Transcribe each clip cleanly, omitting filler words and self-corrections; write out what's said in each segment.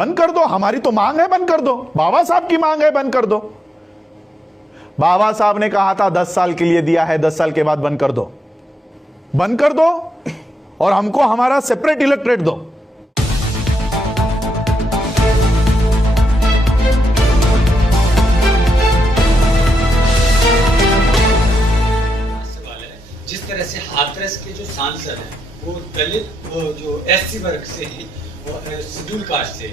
बंद कर दो, हमारी तो मांग है बंद कर दो, बाबा साहब की मांग है बंद कर दो। बाबा साहब ने कहा था 10 साल के लिए दिया है, 10 साल के बाद बंद कर दो, बंद कर दो और हमको हमारा सेपरेट इलेक्ट्रेट दो। जिस तरह से हाथरस के जो सांसद हैं वो दलित जो एससी वर्ग से हैं, शेड्यूल कास्ट से,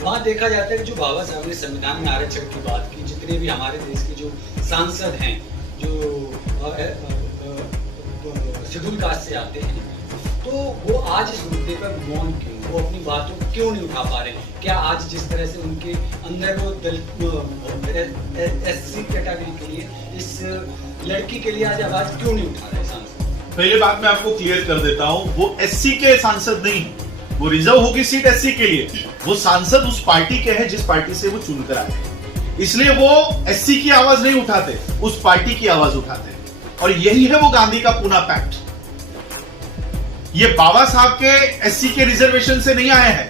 वहाँ देखा जाता है कि जो बाबा साहब ने संविधान में आरक्षण की बात की, जितने भी हमारे देश के जो सांसद हैं जो शेड्यूल कास्ट से आते हैं, तो वो आज इस मुद्दे पर मौन क्यों, वो अपनी बातों को क्यों नहीं उठा पा रहे? क्या आज जिस तरह से उनके अंदर वो दलित एससी कैटेगरी के लिए, इस लड़की के लिए आज आवाज क्यों नहीं उठा रहे सांसद? पहले बात मैं आपको क्लियर कर देता हूं, वो एससी के सांसद नहीं, वो रिजर्व होगी सीट एससी के लिए, वो सांसद उस पार्टी के हैं जिस पार्टी से वो चुनकर आए, इसलिए वो एससी की आवाज नहीं उठाते, उस पार्टी की आवाज उठाते हैं। और यही है वो गांधी का पूना पैक्ट। ये बाबा साहब के एससी के रिजर्वेशन से नहीं आए हैं,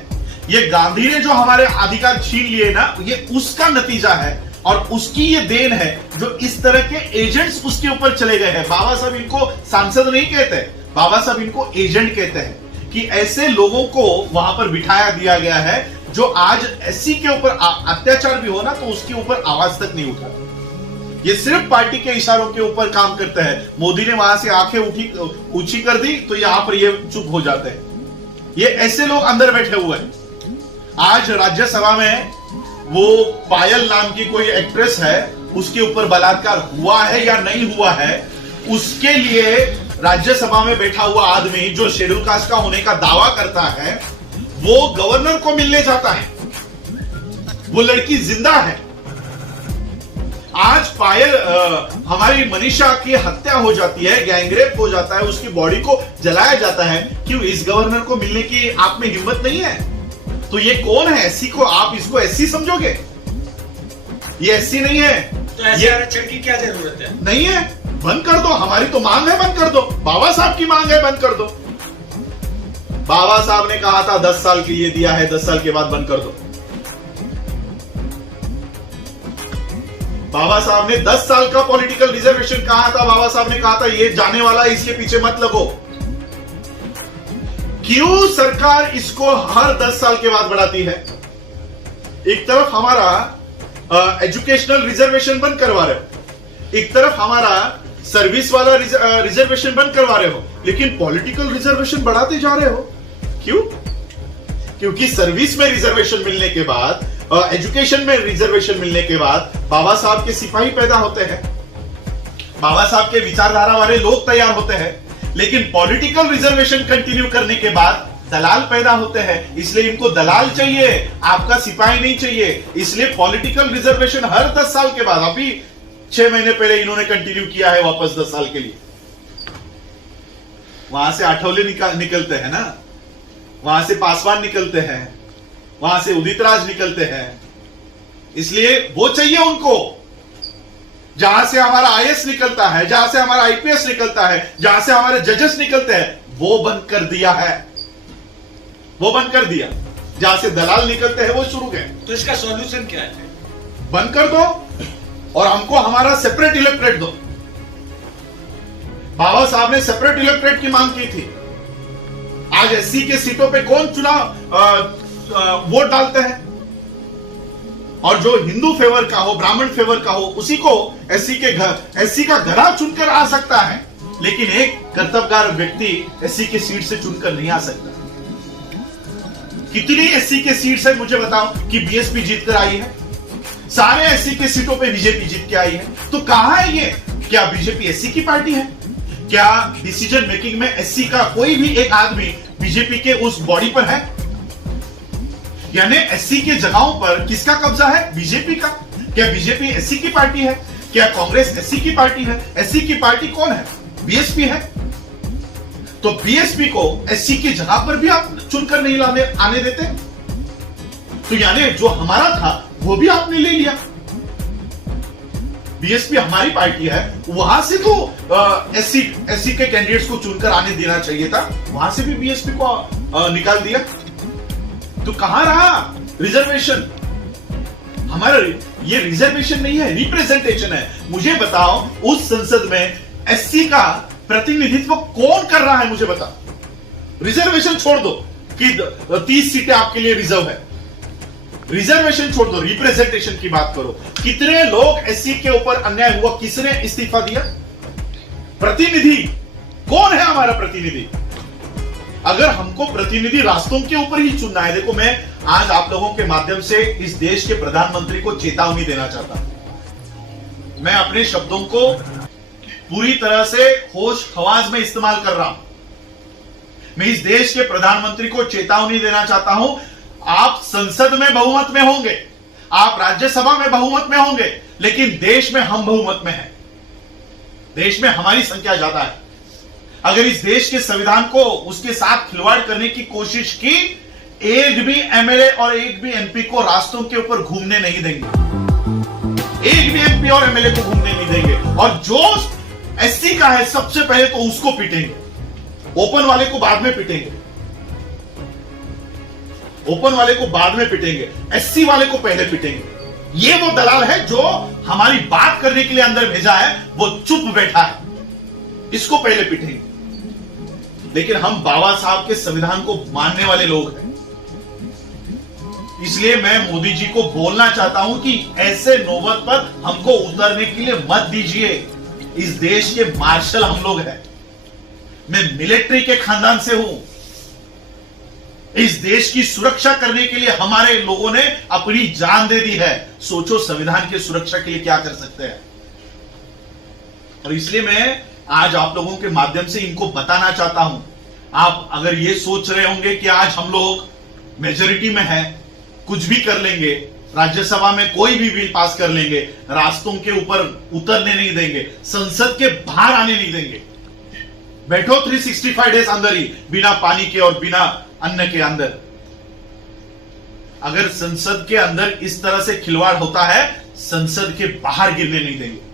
ये गांधी ने जो हमारे अधिकार छीन लिए ना, ये उसका नतीजा है और उसकी ये देन है जो इस तरह के एजेंट्स उसके ऊपर चले गए हैं। बाबा साहब इनको सांसद नहीं कहते, बाबा साहब इनको एजेंट कहते हैं कि ऐसे लोगों को वहां पर बिठाया दिया गया है जो आज एससी के ऊपर अत्याचार भी हो ना तो उसके ऊपर आवाज तक नहीं उठाते। ये सिर्फ पार्टी के इशारों के ऊपर काम करते हैं। मोदी ने वहां से आंखें ऊंची कर दी तो यहां पर ये चुप हो जाते हैं। ये ऐसे लोग अंदर बैठे हुए हैं। आज राज्यसभा में वो पायल नाम की कोई एक्ट्रेस है, उसके ऊपर बलात्कार हुआ है या नहीं हुआ है, उसके लिए राज्यसभा में बैठा हुआ आदमी जो शेड्यूल कास्ट का होने का दावा करता है, वो गवर्नर को मिलने जाता है। वो लड़की जिंदा है। आज पायल हमारी मनीषा की हत्या हो जाती है, गैंगरेप हो जाता है, उसकी बॉडी को जलाया जाता है। क्यों? इस गवर्नर को मिलने की आप में हिम्मत नहीं है? तो ये कौन है? एससी को आप इसको एससी समझोगे? ये एससी नहीं है। तो ऐसे आरक्षण की क्या जरूरत है? नहीं है, बंद कर दो। हमारी तो मांग है, बंद कर दो। बाबा साहब की मांग है, बंद कर दो। बाबा साहब ने कहा था 10 साल के लिए दिया है, 10 साल के बाद बंद कर दो। बाबा साहब ने 10 साल का पॉलिटिकल रिजर्वेशन कहा था। बाबा साहब ने कहा था ये जाने वाला है, इसके पीछे मत लगो। क्यों सरकार इसको हर 10 साल के बाद बढ़ाती है? एक तरफ हमारा एजुकेशनल रिजर्वेशन बंद करवा रहे हो, एक तरफ हमारा सर्विस वाला रिजर्वेशन बंद करवा रहे हो, लेकिन पॉलिटिकल रिजर्वेशन बढ़ाते जा रहे हो। क्यों? क्योंकि सर्विस में रिजर्वेशन मिलने के बाद, एजुकेशन में रिजर्वेशन मिलने के बाद बाबा साहब के सिपाही पैदा होते हैं, बाबा साहब के विचारधारा वाले लोग तैयार होते हैं। लेकिन पॉलिटिकल रिजर्वेशन कंटिन्यू करने के बाद दलाल पैदा होते हैं, इसलिए इनको दलाल चाहिए, आपका सिपाही नहीं चाहिए। इसलिए पॉलिटिकल रिजर्वेशन हर 10 साल के बाद, अभी 6 महीने पहले इन्होंने कंटिन्यू किया है वापस 10 साल के लिए। वहां से आठवले निकलते हैं ना, वहां से पासवान निकलते हैं, वहां से उदित राज निकलते हैं, इसलिए वो चाहिए उनको। जहां से हमारा आईएएस निकलता है, जहां से हमारा आईपीएस निकलता है, जहां से हमारे जजेस निकलते हैं, वो बंद कर दिया है, वो बंद कर दिया। जहां से दलाल निकलते हैं वो शुरू गए। तो इसका सॉल्यूशन क्या है? बंद कर दो और हमको हमारा सेपरेट इलेक्ट्रेट दो। बाबा साहब ने सेपरेट इलेक्ट्रेट की मांग की थी। आज एससी के सीटों पे कौन चुनाव वोट डालते हैं? और जो हिंदू फेवर का हो, ब्राह्मण फेवर का हो, उसी को एससी का घरा चुनकर आ सकता है, लेकिन एक कर्तव्यगार व्यक्ति एससी के सीट से चुनकर नहीं आ सकता। कितनी एससी के सीट है मुझे बताओ कि बीएसपी जीतकर आई है? सारे एससी के सीटों पे बीजेपी जीत के आई है। तो कहां है ये? क्या बीजेपी एससी की पार्टी है? क्या डिसीजन मेकिंग में एससी का कोई भी एक आदमी बीजेपी के उस बॉडी पर है? यानी एससी के जगहों पर किसका कब्जा है? बीजेपी का। क्या बीजेपी एससी की पार्टी है? क्या कांग्रेस एससी की पार्टी है? एससी की पार्टी कौन है? बीएसपी है। तो बीएसपी को एससी की जगह पर भी आप चुनकर नहीं आने देते। तो यानी जो हमारा था वो भी आपने ले लिया। बीएसपी हमारी पार्टी है, वहां से तो एससी के कैंडिडेट्स को चुनकर आने देना चाहिए था, वहां से भी बीएसपी को निकाल दिया। तो कहां रहा? रिजर्वेशन, हमारा ये रिजर्वेशन नहीं है, रिप्रेजेंटेशन है। मुझे बताओ उस संसद में एससी का प्रतिनिधित्व कौन कर रहा है, मुझे बताओ। रिजर्वेशन छोड़ दो कि 30 सीटें आपके लिए रिजर्व है, रिजर्वेशन छोड़ दो, रिप्रेजेंटेशन की बात करो। कितने लोग एससी के ऊपर अन्याय हुआ, किसने इस्तीफा दिया? प्रतिनिधि कौन है हमारा प्रतिनिधि? अगर हमको प्रतिनिधि रास्तों के ऊपर ही चुनना है, देखो मैं आज आप लोगों के माध्यम से इस देश के प्रधानमंत्री को चेतावनी देना चाहता हूं। मैं अपने शब्दों को पूरी तरह से होश हवास में इस्तेमाल कर रहा हूं। मैं इस देश के प्रधानमंत्री को चेतावनी देना चाहता हूं, आप संसद में बहुमत में होंगे, आप राज्यसभा में बहुमत में होंगे, लेकिन देश में हम बहुमत में हैं। देश में हमारी संख्या ज्यादा है। अगर इस देश के संविधान को उसके साथ खिलवाड़ करने की कोशिश की, एक भी एमएलए और एक भी एमपी को रास्तों के ऊपर घूमने नहीं देंगे। एक भी एमपी और एमएलए को घूमने नहीं देंगे। और जो एससी का है सबसे पहले तो उसको पीटेंगे, ओपन वाले को बाद में पीटेंगे, ओपन वाले को बाद में पीटेंगे, एससी वाले को पहले पीटेंगे। ये वो दलाल है जो हमारी बात करने के लिए अंदर भेजा है, वो चुप बैठा है, इसको पहले पीटेंगे। लेकिन हम बाबा साहब के संविधान को मानने वाले लोग हैं, इसलिए मैं मोदी जी को बोलना चाहता हूं कि ऐसे नौबत पर हमको उतरने के लिए मत दीजिए। इस देश के मार्शल हम लोग हैं, मैं मिलिट्री के खानदान से हूं। इस देश की सुरक्षा करने के लिए हमारे लोगों ने अपनी जान दे दी है। सोचो संविधान की सुरक्षा के लिए क्या कर सकते हैं। और इसलिए मैं आज आप लोगों के माध्यम से इनको बताना चाहता हूं। आप अगर ये सोच रहे होंगे कि आज हम लोग मेजोरिटी में हैं, कुछ भी कर लेंगे, राज्यसभा में कोई भी बिल पास कर लेंगे, रास्तों के ऊपर उतरने नहीं देंगे, संसद के बाहर आने नहीं देंगे, बैठो 365 डेज अंदर ही, बिना पानी के और बिना अन्न के अंदर। अगर संसद के अंदर इस तरह से खिलवाड़ होता है, संसद के बाहर गिरने नहीं देंगे।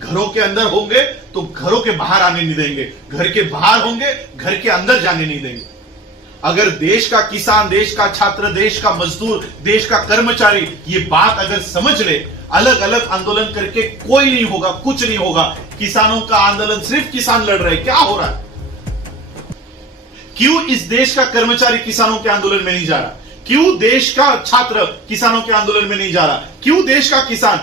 घरों के अंदर होंगे तो घरों के बाहर आने नहीं देंगे, घर के बाहर होंगे घर के अंदर जाने नहीं देंगे। अगर देश का किसान, देश का छात्र, देश का मजदूर, देश का कर्मचारी ये बात अगर समझ ले, अलग अलग आंदोलन करके कोई नहीं होगा, कुछ नहीं होगा। किसानों का आंदोलन सिर्फ किसान लड़ रहे, क्या हो रहा है? क्यों इस देश का कर्मचारी किसानों के आंदोलन में नहीं जा रहा? क्यों देश का छात्र किसानों के आंदोलन में नहीं जा रहा? क्यों देश का किसान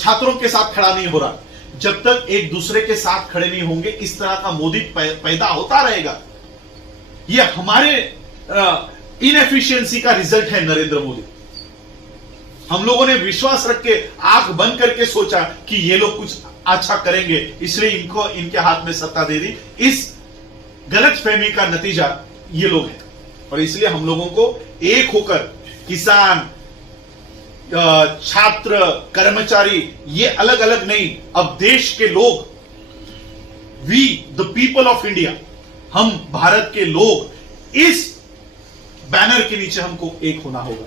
छात्रों के साथ खड़ा नहीं हो रहा? जब तक एक दूसरे के साथ खड़े नहीं होंगे, इस तरह का मोदी पैदा होता रहेगा। ये हमारे इनएफिशिएंसी का रिजल्ट है नरेंद्र मोदी। हम लोगों ने विश्वास रख के आंख बंद करके सोचा कि ये लोग कुछ अच्छा करेंगे, इसलिए इनको इनके हाथ में सत्ता दे दी। इस गलतफहमी का नतीजा ये लोग हैं। और इसलिए हम लोगों को एक होकर, किसान, छात्र, कर्मचारी, ये अलग अलग नहीं, अब देश के लोग, we the people of India, हम भारत के लोग, इस बैनर के नीचे हमको एक होना होगा।